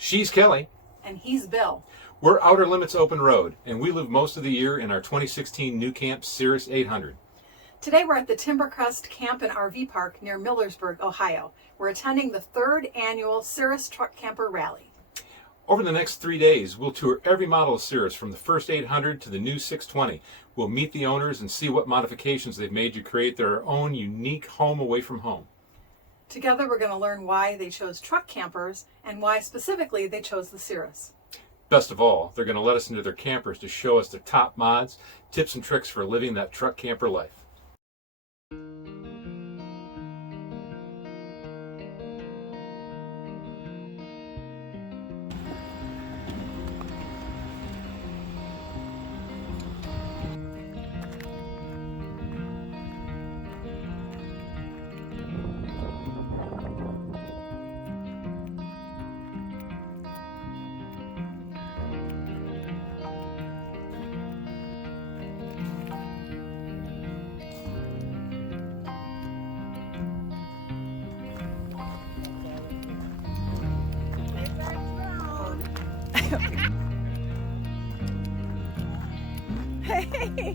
She's Kelly. And he's Bill. We're Outer Limits Open Road, and we live most of the year in our 2016 NuCamp Cirrus 800. Today we're at the Timbercrest Camp and RV Park near Millersburg, Ohio. We're attending the 3rd annual Cirrus Truck Camper Rally. Over the next 3 days, we'll tour every model of Cirrus from the first 800 to the new 620. We'll meet the owners and see what modifications they've made to create their own unique home away from home. Together we're going to learn why they chose truck campers and why specifically they chose the Cirrus. Best of all, they're going to let us into their campers to show us their top mods, tips and tricks for living that truck camper life. Hey!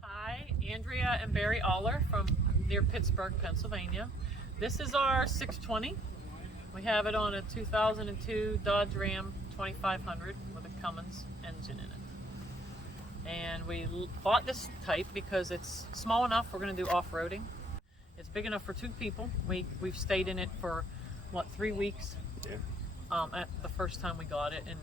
Hi, Andrea and Barry Aller from near Pittsburgh, Pennsylvania. This is our 620. We have it on a 2002 Dodge Ram 2500 with a Cummins engine in it. And we bought this type because it's small enough we're going to do off-roading. It's big enough for 2 people. We've stayed in it for, 3 weeks? Yeah. At the first time we got it, and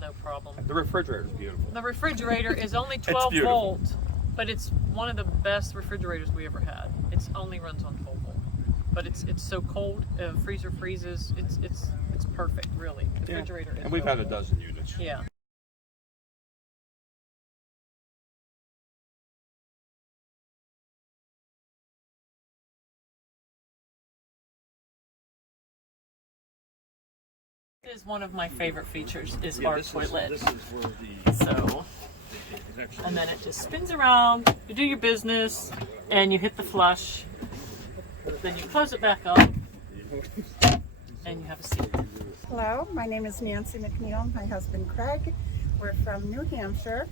no problem. The refrigerator is beautiful. The refrigerator is only 12 volt, but it's one of the best refrigerators we ever had. It only runs on 12 volt, but it's so cold. Freezer freezes. It's perfect, really. The refrigerator is. And we've had a dozen units. Yeah. This is one of my favorite features is our toilet. This is where And then it just spins around, you do your business, and you hit the flush, then you close it back up, and you have a seat. Hello, my name is Nancy McNeil, my husband Craig. We're from New Hampshire,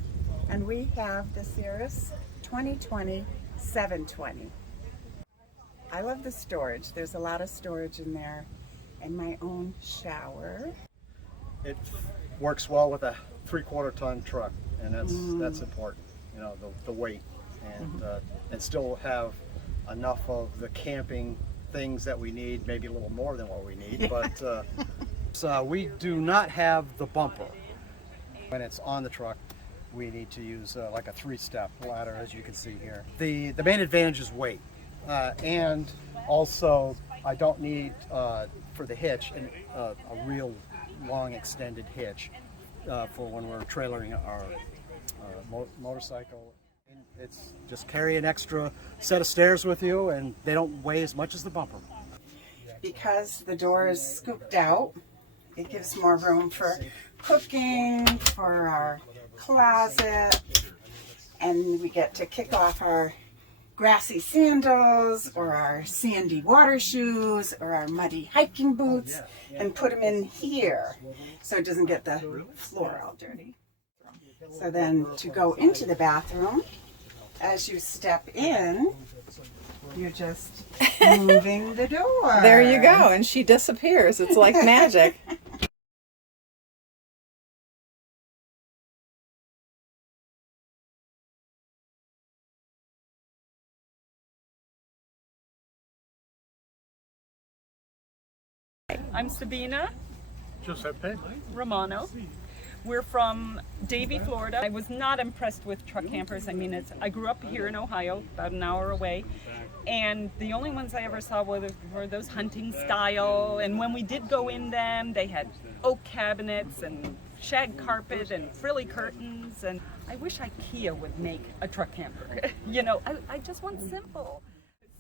and we have the Cirrus 2020 720. I love the storage. There's a lot of storage in there, and my own shower. It works well with a 3/4 ton truck, and that's important. You know, the weight, and still have enough of the camping things that we need, maybe a little more than what we need. But so we do not have the bumper. When it's on the truck, we need to use like a 3-step ladder, as you can see here. The main advantage is weight, and also I don't need for the hitch a real long extended hitch for when we're trailering our motorcycle. It's just carry an extra set of stairs with you, and they don't weigh as much as the bumper. Because the door is scooped out, it gives more room for cooking, for our closet, and we get to kick off our grassy sandals or our sandy water shoes or our muddy hiking boots and put them in here so it doesn't get the floor all dirty. So then to go into the bathroom, as you step in, you're just moving the door. There you go, and she disappears. It's like magic. I'm Sabina Giuseppe. Romano. We're from Davie, Florida. I was not impressed with truck campers. I mean, I grew up here in Ohio, about an hour away, and the only ones I ever saw were those hunting style, and when we did go in them, they had oak cabinets and shag carpet and frilly curtains, and I wish IKEA would make a truck camper. You know, I just want simple.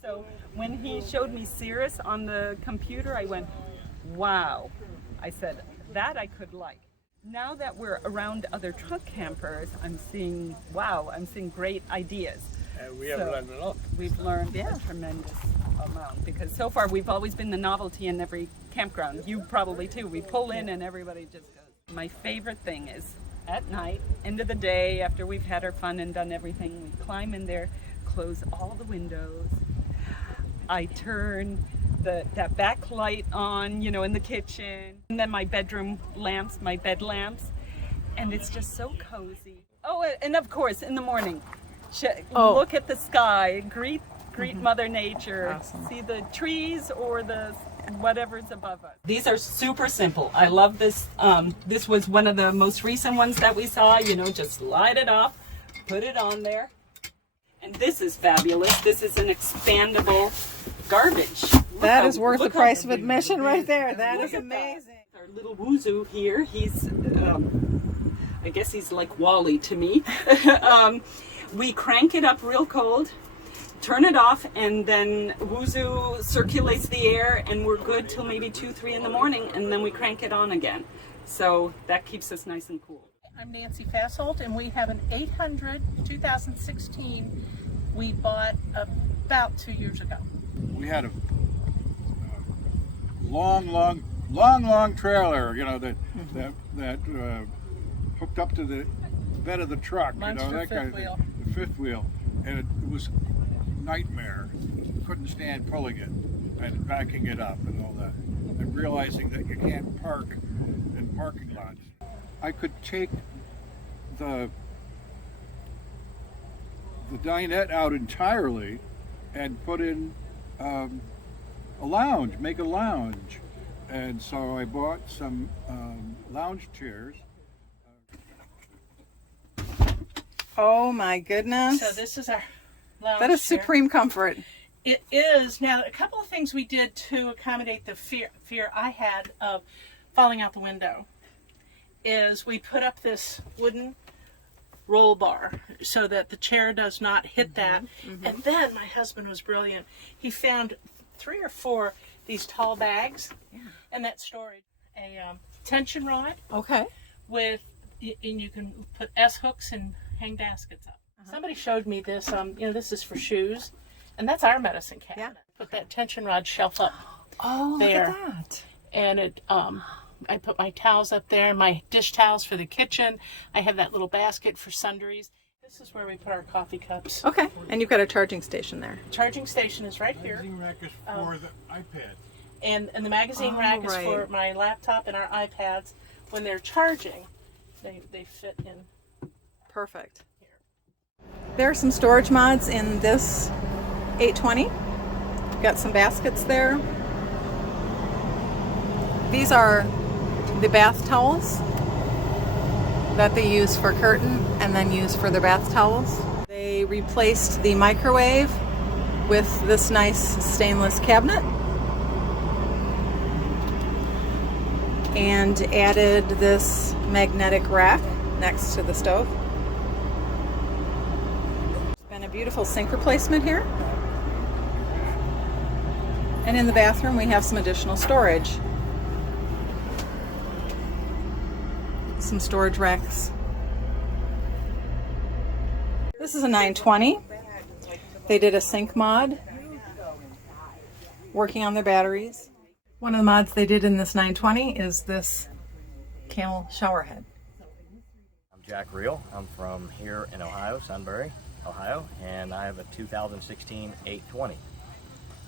So when he showed me Cirrus on the computer, I went, wow. I said, that I could like. Now that we're around other truck campers, I'm seeing great ideas. We have learned a lot. We've learned a tremendous amount, because so far we've always been the novelty in every campground. You probably too. We pull in and everybody just goes. My favorite thing is at night, end of the day, after we've had our fun and done everything, we climb in there, close all the windows. I turn that back light on, you know, in the kitchen, and then my bedroom lamps, my bed lamps, and it's just so cozy. Oh, and of course, in the morning, look at the sky, greet Mother Nature, Awesome. See the trees or the whatever's above us. These are super simple. I love this. This was one of the most recent ones that we saw. You know, just light it up, put it on there. And this is fabulous. This is an expandable garbage. That is worth the price of admission right there. That is amazing. Our little Wuzu here, he's, I guess he's like Wally to me. We crank it up real cold, turn it off, and then Wuzu circulates the air, and we're good till maybe 2, 3 in the morning, and then we crank it on again. So that keeps us nice and cool. I'm Nancy Fassold, and we have an 800 2016 we bought about 2 years ago. We had a long trailer, you know, that hooked up to the bed of the truck, Monster, you know, that fifth kind of wheel. thing, the fifth wheel, and it was a nightmare. Couldn't stand pulling it and backing it up and all that, and realizing that you can't park in parking lots. I could take the dinette out entirely and put in a lounge, make a lounge. And so I bought some lounge chairs. Oh my goodness. So this is our lounge That is chair. supreme comfort. It is. Now, a couple of things we did to accommodate the fear I had of falling out the window is we put up this wooden roll bar so that the chair does not hit that. And then my husband was brilliant. He found 3 or 4 these tall bags and that storage. A tension rod Okay. with, and you can put S hooks and hang baskets up. Somebody showed me this. You know, this is for shoes, and that's our medicine cabinet. Put that tension rod shelf up Oh, there, look at that. and it. I put my towels up there, my dish towels for the kitchen. I have that little basket for sundries. This is where we put our coffee cups. Okay. And you've got a charging station there. Charging station is right here, Magazine rack is for the iPad. and the magazine Oh, rack is right. for my laptop and our iPads. When they're charging, they fit in. Perfect. There are some storage mods in this 820. Got some baskets there. These are the bath towels that they use for curtain and then use for their bath towels. They replaced the microwave with this nice stainless cabinet and added this magnetic rack next to the stove. There's been a beautiful sink replacement here. And in the bathroom we have some additional storage. Some storage racks. This is a 920. They did a sink mod, working on their batteries. One of the mods they did in this 920 is this camel shower head. I'm Jack Reel. I'm from here in Ohio, Sunbury, Ohio, and I have a 2016 820.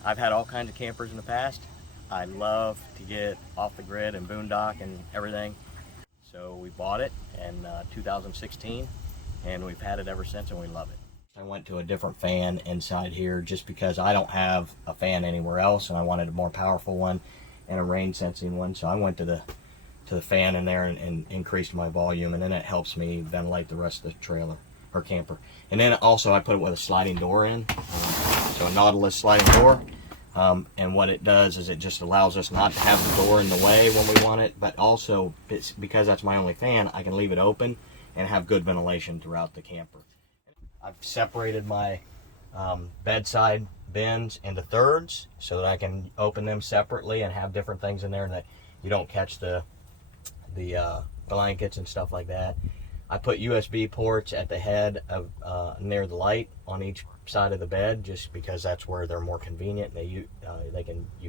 I've had all kinds of campers in the past. I love to get off the grid and boondock and everything. So we bought it in 2016 and we've had it ever since and we love it. I went to a different fan inside here just because I don't have a fan anywhere else and I wanted a more powerful one and a rain sensing one. So I went to the fan in there and increased my volume, and then it helps me ventilate the rest of the trailer or camper. And then also I put it with a sliding door in, so a Nautilus sliding door. And what it does is it just allows us not to have the door in the way when we want it, but also it's because that's my only fan, I can leave it open and have good ventilation throughout the camper. I've separated my bedside bins into thirds so that I can open them separately and have different things in there that you don't catch the the blankets and stuff like that. I put USB ports at the head of near the light on each side of the bed, just because that's where they're more convenient and you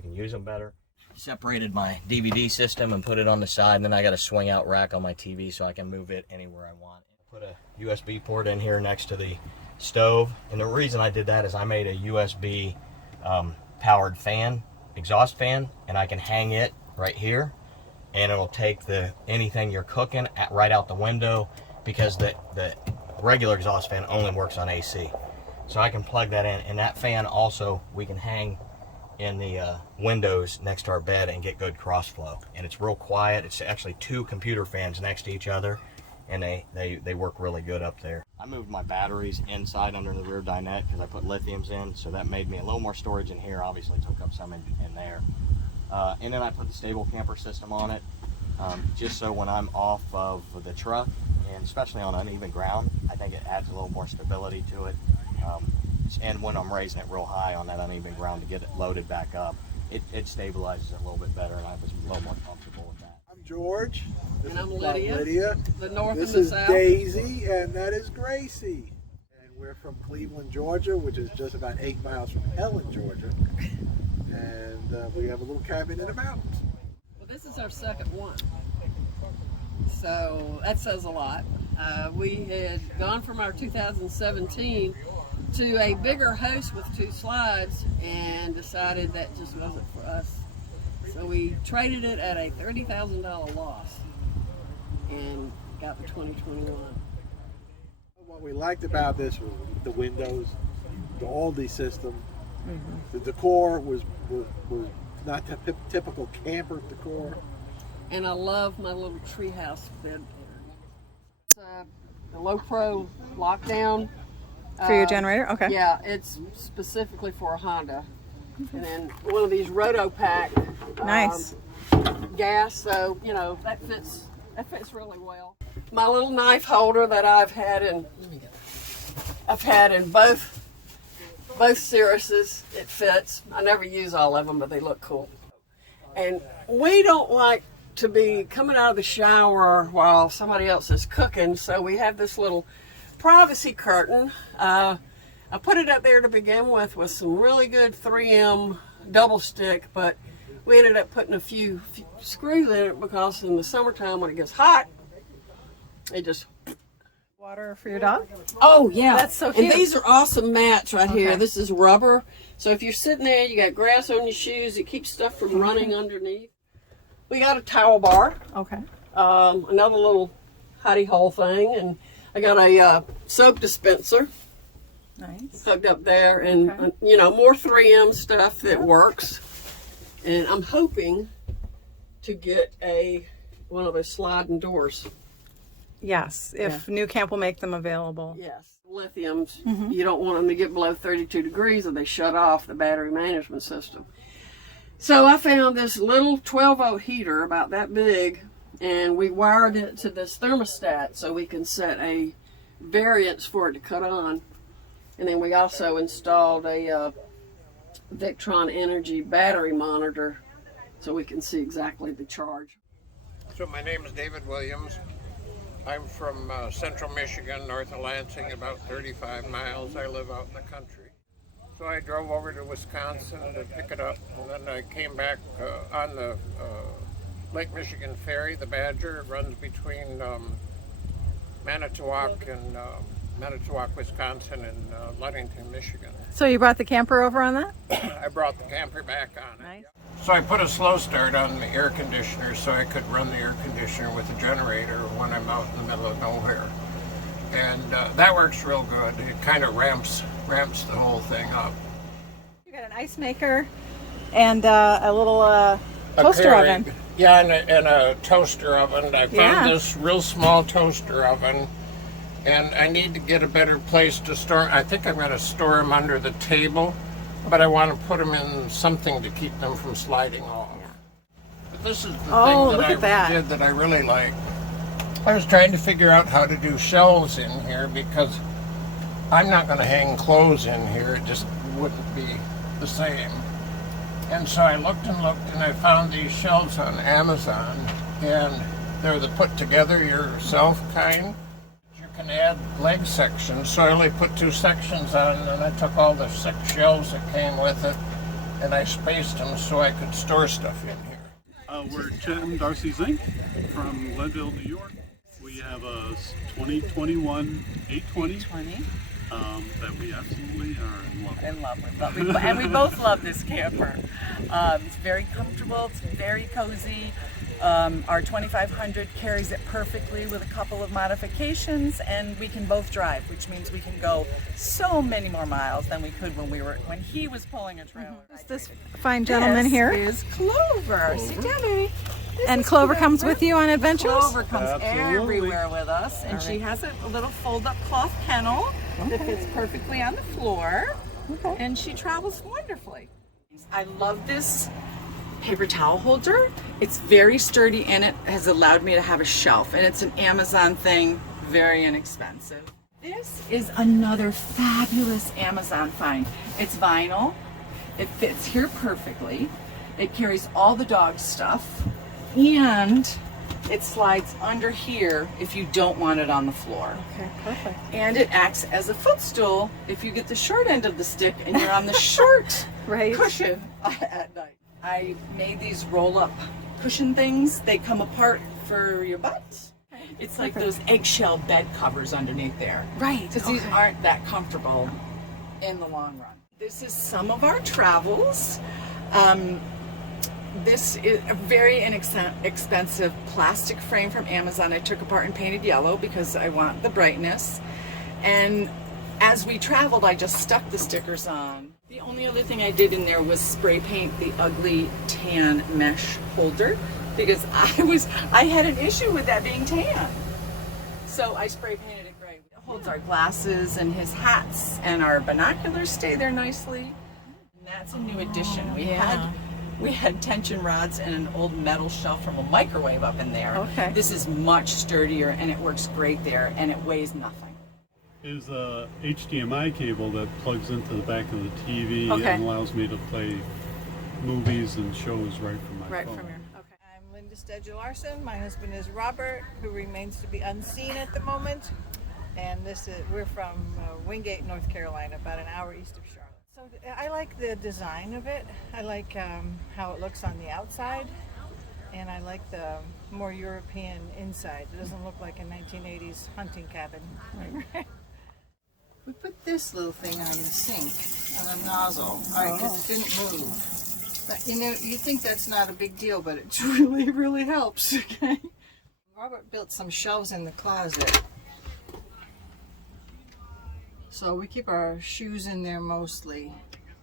can use them better. Separated my DVD system and put it on the side, and then I got a swing out rack on my TV so I can move it anywhere I want. Put a USB port in here next to the stove, and the reason I did that is I made a USB powered fan, exhaust fan, and I can hang it right here, and it'll take anything you're cooking right out the window, because the regular exhaust fan only works on AC. So I can plug that in, and that fan also we can hang in the windows next to our bed and get good cross flow. And it's real quiet. It's actually 2 computer fans next to each other, and they work really good up there. I moved my batteries inside under the rear dinette because I put lithiums in, so that made me a little more storage in here. Obviously took up some in there. And then I put the stable camper system on it, just so when I'm off of the truck, and especially on uneven ground, I think it adds a little more stability to it. And when I'm raising it real high on that uneven ground to get it loaded back up, it stabilizes it a little bit better, and I was a little more comfortable with that. I'm George. And I'm Lydia. The north this and the is south. Daisy, and that is Gracie. And we're from Cleveland, Georgia, which is just about 8 miles from Ellen, Georgia. And we have a little cabin in the mountains. Well, this is our second one, so that says a lot. We had gone from our 2017 to a bigger house with 2 slides and decided that just wasn't for us. So we traded it at a $30,000 loss and got the 2021. What we liked about this was the windows, the Aldi system. The decor was not typical camper decor. And I love my little treehouse bed. It's a low pro lockdown. For your generator? Okay. Yeah, it's specifically for a Honda. And then one of these Rotopack Nice. gas, so you know that fits really well. My little knife holder that I've had in both Cirruses, it fits. I never use all of them, but they look cool. And we don't like to be coming out of the shower while somebody else is cooking, so we have this little privacy curtain. I put it up there to begin with some really good 3M double stick, but we ended up putting a few screws in it because in the summertime when it gets hot, it just... Water for your dog? Oh yeah, That's so cute. And these are awesome mats right here. Okay. This is rubber, so if you're sitting there, you got grass on your shoes, it keeps stuff from running underneath. We got a towel bar. Okay. Another little hidey hole thing, and I got a soap dispenser. Nice. Hooked up there, and you know, more 3M stuff that works. And I'm hoping to get one of those sliding doors. Yes, if NuCamp will make them available. Yes, lithiums. You don't want them to get below 32 degrees, or they shut off the battery management system. So I found this little 12-volt heater about that big, and we wired it to this thermostat so we can set a variance for it to cut on. And then we also installed a Victron Energy battery monitor so we can see exactly the charge. So my name is David Williams. I'm from central Michigan, north of Lansing, about 35 miles. I live out in the country. So I drove over to Wisconsin to pick it up, and then I came back on the Lake Michigan ferry, the Badger. It runs between Manitowoc, Wisconsin, and Ludington, Michigan. So you brought the camper over on that? I brought the camper back on it. Nice. So I put a slow start on the air conditioner so I could run the air conditioner with the generator when I'm out in the middle of nowhere. And that works real good. It kind of ramps the whole thing up. You got an ice maker and a little toaster oven. Yeah, and a toaster oven. I found this real small toaster oven, and I need to get a better place to store. I think I'm going to store them under the table, but I want to put them in something to keep them from sliding off. But this is the thing that I did that I really like. I was trying to figure out how to do shelves in here because I'm not going to hang clothes in here. It just wouldn't be the same. And so I looked and I found these shelves on Amazon, and They're the put together yourself kind. You can add leg sections, so I only put 2 sections on, and then I took all the 6 shelves that came with it, and I spaced them so I could store stuff in here. We're Chet and Darcy Zink from Glenville, New York. We have a 2021 820 that we absolutely are in love with. And we both love this camper. It's very comfortable, it's very cozy. Our 2500 carries it perfectly with a couple of modifications, and we can both drive, which means we can go so many more miles than we could when he was pulling a trailer. This fine gentleman here is Clover. Sit down, baby. And Clover comes with you on adventures? Clover comes Absolutely. everywhere with us, and she has a little fold-up cloth kennel that fits perfectly on the floor, and she travels wonderfully. I love this paper towel holder. It's very sturdy, and it has allowed me to have a shelf, and it's an Amazon thing, very inexpensive. This is another fabulous Amazon find. It's vinyl. It fits here perfectly. It carries all the dog stuff, and it slides under here if you don't want it on the floor. Okay, perfect. And it acts as a footstool if you get the short end of the stick and you're on the short cushion at night. I made these roll-up cushion things. They come apart for your butt. It's like those eggshell bed covers underneath there. Right. Because these aren't that comfortable in the long run. This is some of our travels. This is a very inexpensive plastic frame from Amazon. I took apart and painted yellow because I want the brightness. And as we traveled, I just stuck the stickers on. The only other thing I did in there was spray paint the ugly tan mesh holder because I had an issue with that being tan. So I spray painted it gray. It holds our glasses and his hats, and our binoculars stay there nicely. And that's a new addition. We had tension rods and an old metal shelf from a microwave up in there. Okay. This is much sturdier, and it works great there, and it weighs nothing. Is a HDMI cable that plugs into the back of the TV and allows me to play movies and shows right from my phone. From your, I'm Linda Stedger Larson. My husband is Robert, who remains to be unseen at the moment. And we're from Wingate, North Carolina, about an hour east of Charlotte. So I like the design of it. I like how it looks on the outside, and I like the more European inside. It doesn't look like a 1980s hunting cabin. Right. We put this little thing on the sink, on a nozzle, because it didn't move. But, you think that's not a big deal, but it really, really helps. Okay. Robert built some shelves in the closet. So we keep our shoes in there mostly.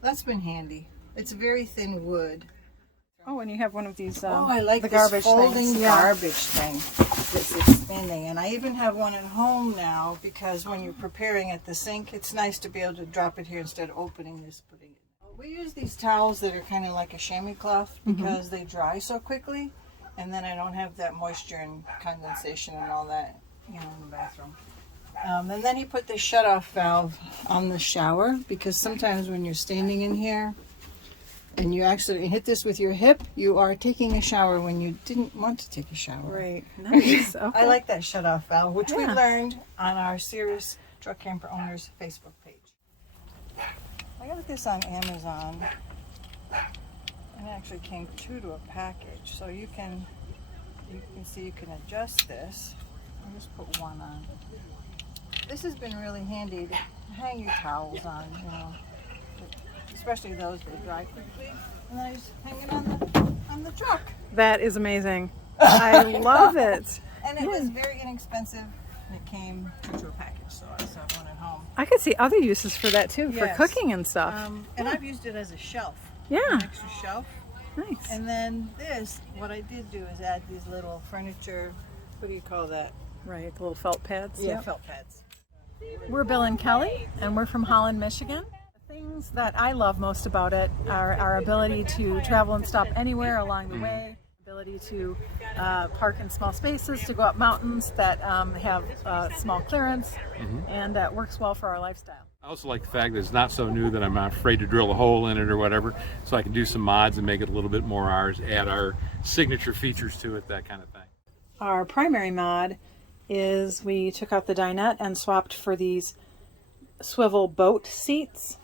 That's been handy. It's very thin wood. Oh, and you have one of these I like the this garbage folding things. garbage thing that's expanding. And I even have one at home now because when you're preparing at the sink, it's nice to be able to drop it here instead of opening this, putting it. We use these towels that are kind of like a chamois cloth because they dry so quickly, and then I don't have that moisture and condensation and all that, in the bathroom. And then he put this shut-off valve on the shower because sometimes when you're standing in here and you actually hit this with your hip, you are taking a shower when you didn't want to take a shower. Right. Nice. Okay. I like that shut-off valve, which we learned on our Cirrus Truck Camper Owners Facebook page. I got this on Amazon, and it actually came true to a package. So you can see you can adjust this. I'll just put one on. This has been really handy to hang your towels on, especially those that dry quickly. And then I just hang it on the truck. That is amazing. I love it. And it was very inexpensive. It came true to a package, so I just have one at home. I could see other uses for that too, for cooking and stuff. And I've used it as a shelf. Yeah. An extra shelf. Nice. And then what I did do is add these little furniture, what do you call that? Right, the little felt pads. Yeah, felt pads. We're Bill and Kelly, and we're from Holland, Michigan. The things that I love most about it are our ability to travel and stop anywhere along the way, ability to park in small spaces, to go up mountains that have small clearance, and that works well for our lifestyle. I also like the fact that it's not so new that I'm not afraid to drill a hole in it or whatever, so I can do some mods and make it a little bit more ours, add our signature features to it, that kind of thing. Our primary mod is we took out the dinette and swapped for these swivel boat seats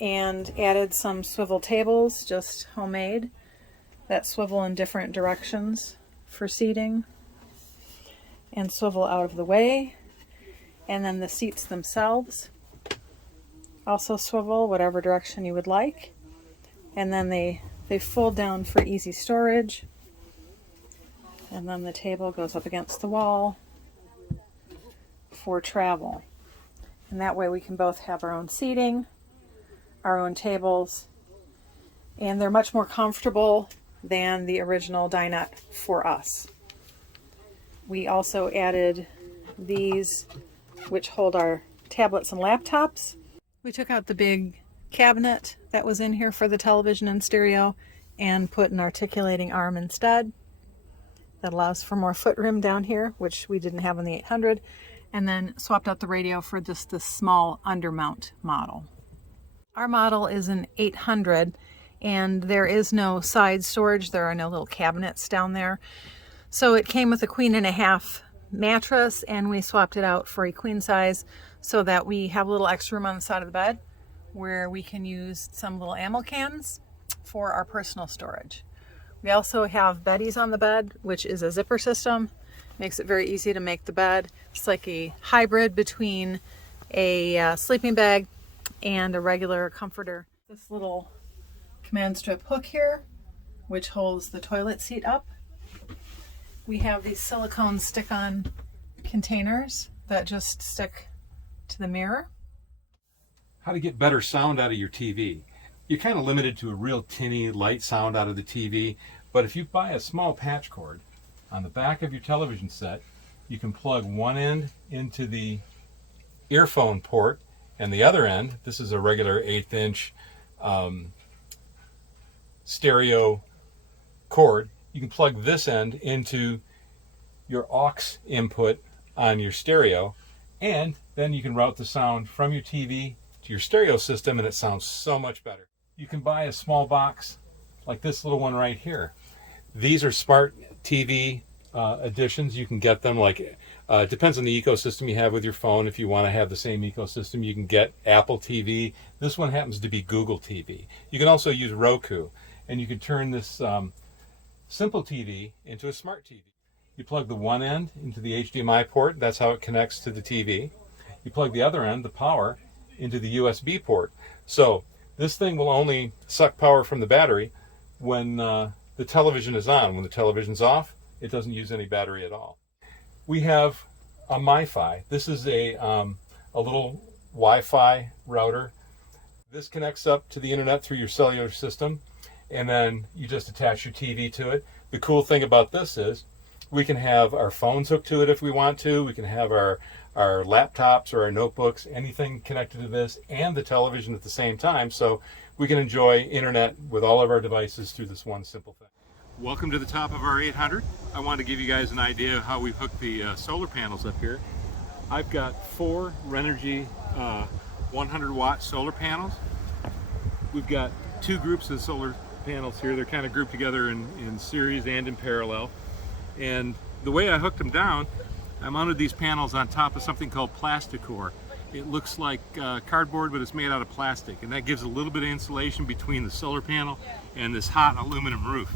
and added some swivel tables, just homemade, that swivel in different directions for seating and swivel out of the way. And then the seats themselves also swivel whatever direction you would like. And then they fold down for easy storage. And then the table goes up against the wall for travel. And that way we can both have our own seating, our own tables, and they're much more comfortable than the original dinette for us. We also added these, which hold our tablets and laptops. We took out the big cabinet that was in here for the television and stereo and put an articulating arm instead. That allows for more footroom down here, which we didn't have on the 800, and then swapped out the radio for just this small undermount model. Our model is an 800, and there is no side storage. There are no little cabinets down there. So it came with a 1.5 queen mattress, and we swapped it out for a queen size so that we have a little extra room on the side of the bed where we can use some little ammo cans for our personal storage. We also have beddies on the bed, which is a zipper system. Makes it very easy to make the bed. It's like a hybrid between a sleeping bag and a regular comforter. This little command strip hook here, which holds the toilet seat up. We have these silicone stick-on containers that just stick to the mirror. How to get better sound out of your TV. You're kind of limited to a real tinny, light sound out of the TV, but if you buy a small patch cord on the back of your television set, you can plug one end into the earphone port and the other end, this is a regular 1/8" stereo cord, you can plug this end into your aux input on your stereo, and then you can route the sound from your TV to your stereo system, and it sounds so much better. You can buy a small box like this little one right here. These are smart TV editions. You can get them like, it depends on the ecosystem you have with your phone. If you want to have the same ecosystem, you can get Apple TV. This one happens to be Google TV. You can also use Roku, and you can turn this simple TV into a smart TV. You plug the one end into the HDMI port. That's how it connects to the TV. You plug the other end, the power, into the USB port. So this thing will only suck power from the battery when the television is on. When the television's off, it doesn't use any battery at all. We have a MiFi. This is a little Wi-Fi router. This connects up to the internet through your cellular system, and then you just attach your TV to it. The cool thing about this is we can have our phones hooked to it if we want to. We can have our laptops or our notebooks, anything connected to this, and the television at the same time, so we can enjoy internet with all of our devices through this one simple thing. Welcome to the top of our 800. I wanted to give you guys an idea of how we've hooked the solar panels up here. I've got 4 Renogy 100-watt solar panels. We've got 2 groups of solar panels here. They're kind of grouped together in series and in parallel. And the way I hooked them down, I mounted these panels on top of something called Plasticore. It looks like cardboard, but it's made out of plastic, and that gives a little bit of insulation between the solar panel and this hot aluminum roof.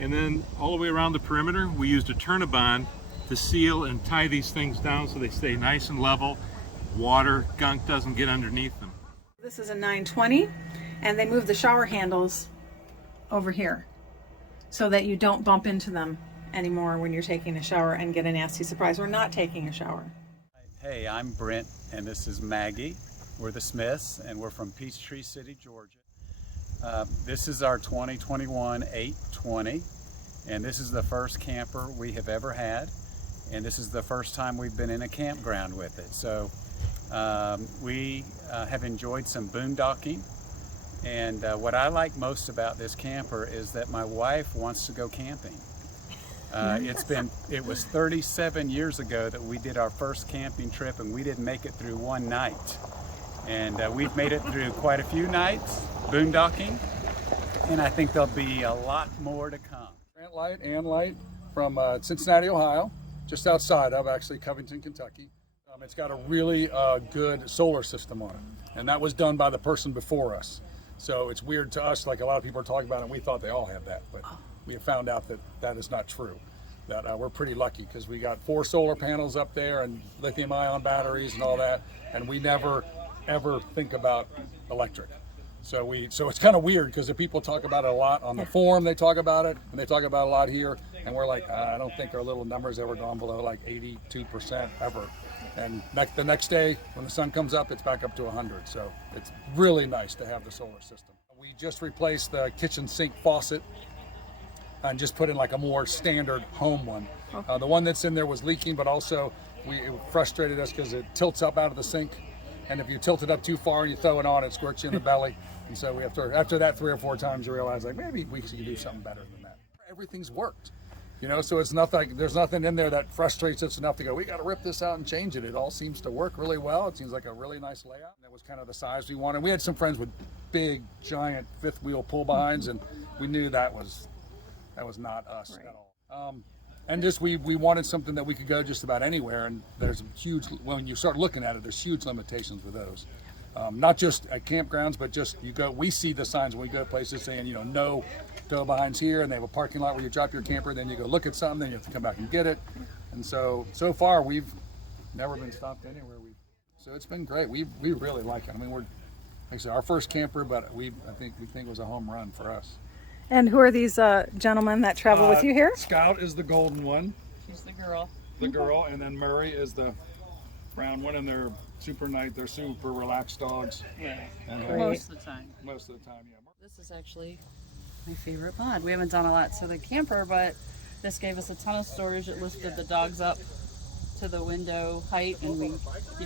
And then all the way around the perimeter, we used a Turnabond to seal and tie these things down so they stay nice and level. Water, gunk doesn't get underneath them. This is a 920, and they move the shower handles over here so that you don't bump into them anymore when you're taking a shower and get a nasty surprise or not taking a shower. Hey, I'm Brent, and this is Maggie. We're the Smiths, and we're from Peachtree City, Georgia. This is our 2021 820, and this is the first camper we have ever had, and this is the first time we've been in a campground with it. So we have enjoyed some boondocking, and what I like most about this camper is that my wife wants to go camping. It was 37 years ago that we did our first camping trip, and we didn't make it through one night. And we've made it through quite a few nights boondocking, and I think there'll be a lot more to come. Grant Light, Ann Light, from Cincinnati, Ohio, just outside of actually Covington, Kentucky. It's got a really good solar system on it, and that was done by the person before us. So it's weird to us, like a lot of people are talking about it, and we thought they all had that, but we have found out that that is not true. That we're pretty lucky because we got 4 solar panels up there and lithium-ion batteries and all that, and we never ever think about electric. So it's kind of weird because the people talk about it a lot on the forum. They talk about it, and they talk about it a lot here, and we're like, I don't think our little numbers ever gone below like 82% ever. And the next day when the sun comes up, it's back up to 100. So it's really nice to have the solar system. We just replaced the kitchen sink faucet and just put in like a more standard home one. The one that's in there was leaking, but also it frustrated us because it tilts up out of the sink, and if you tilt it up too far and you throw it on, it squirts you in the belly. And so we after that 3 or 4 times, you realize like maybe we can do something better than that. Everything's worked, you know. So it's nothing. There's nothing in there that frustrates us enough to go, we got to rip this out and change it. It all seems to work really well. It seems like a really nice layout. That was kind of the size we wanted. We had some friends with big, giant 5th wheel pull behinds, and we knew that was not us at all. And just we wanted something that we could go just about anywhere, and there's huge, when you start looking at it, there's huge limitations with those. Not just at campgrounds, but just we see the signs when we go places saying, you know, no tow behinds here, and they have a parking lot where you drop your camper, then you go look at something, then you have to come back and get it. And so far we've never been stopped anywhere. So it's been great. We really like it. I mean, like I said, our first camper, but we think it was a home run for us. And who are these gentlemen that travel with you here? Scout is the golden one. She's the girl. The girl, and then Murray is the brown one, and they're super nice. They're super relaxed dogs. Yeah. Most of the time. Most of the time, yeah. This is actually my favorite pod. We haven't done a lot to the camper, but this gave us a ton of storage. It lifted the dogs up to the window height, and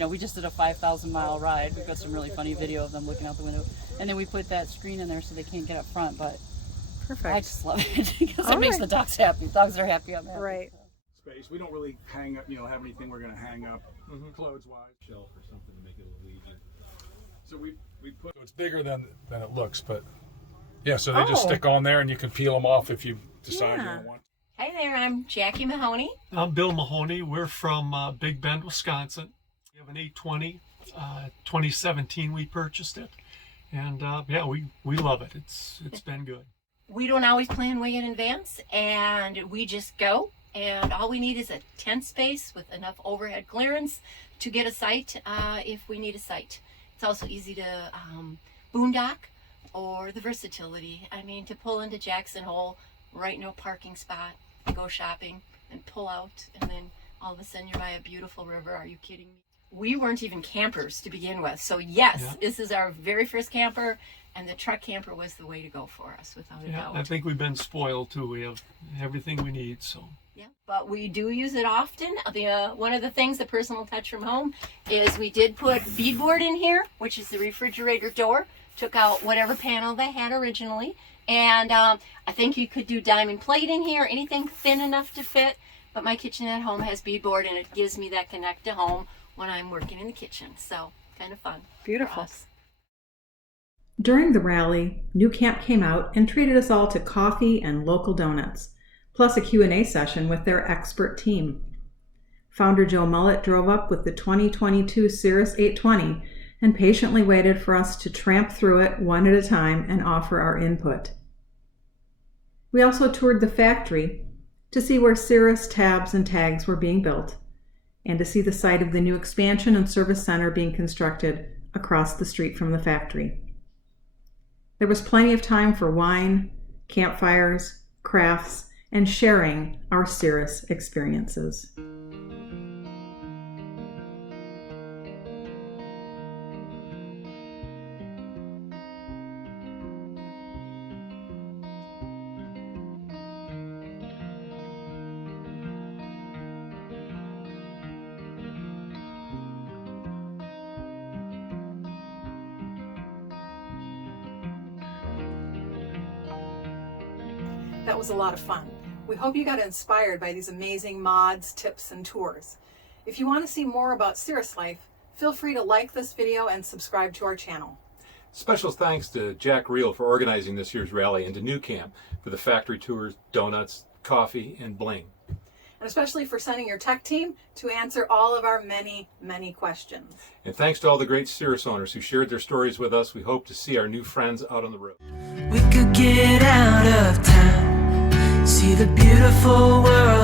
we just did a 5,000-mile ride. We've got some really funny video of them looking out the window, and then we put that screen in there so they can't get up front. But perfect. I just love it because it makes the dogs happy. Dogs are happy. I'm happy. Right. Space. We don't really hang up, have anything we're going to hang up clothes-wise. Shelf or something to make it a little easier. So we put. So it's bigger than it looks, but yeah. So they just stick on there, and you can peel them off if you decide you don't want. Hi there, I'm Jackie Mahoney. I'm Bill Mahoney. We're from Big Bend, Wisconsin. We have an 820. 2017 we purchased it, and yeah, we love it. It's been good. We don't always plan way in advance, and we just go. And all we need is a tent space with enough overhead clearance to get a site if we need a site. It's also easy to boondock, or the versatility. I mean, to pull into Jackson Hole, right no parking spot, go shopping, and pull out, and then all of a sudden you're by a beautiful river. Are you kidding me? We weren't even campers to begin with. So yes, This is our very first camper, and the truck camper was the way to go for us, without a doubt. I think we've been spoiled too. We have everything we need, so. Yeah, but we do use it often. One of the things, the personal touch from home, is we did put beadboard in here, which is the refrigerator door. Took out whatever panel they had originally, and I think you could do diamond plate in here, anything thin enough to fit. But my kitchen at home has beadboard, and it gives me that connect to home when I'm working in the kitchen. So kind of fun. Beautiful. During the rally, NuCamp came out and treated us all to coffee and local donuts, plus a Q&A session with their expert team. Founder Joe Mullett drove up with the 2022 Cirrus 820 and patiently waited for us to tramp through it one at a time and offer our input. We also toured the factory to see where Cirrus tabs and tags were being built, and to see the site of the new expansion and service center being constructed across the street from the factory. There was plenty of time for wine, campfires, crafts, and sharing our Cirrus experiences. That was a lot of fun. We hope you got inspired by these amazing mods, tips, and tours. If you want to see more about Cirrus life, feel free to like this video and subscribe to our channel. Special thanks to Jack Reel for organizing this year's rally, and to NuCamp for the factory tours, donuts, coffee, and bling. and especially for sending your tech team to answer all of our many, many questions. And thanks to all the great Cirrus owners who shared their stories with us. We hope to see our new friends out on the road. We could get out of town, see the beautiful world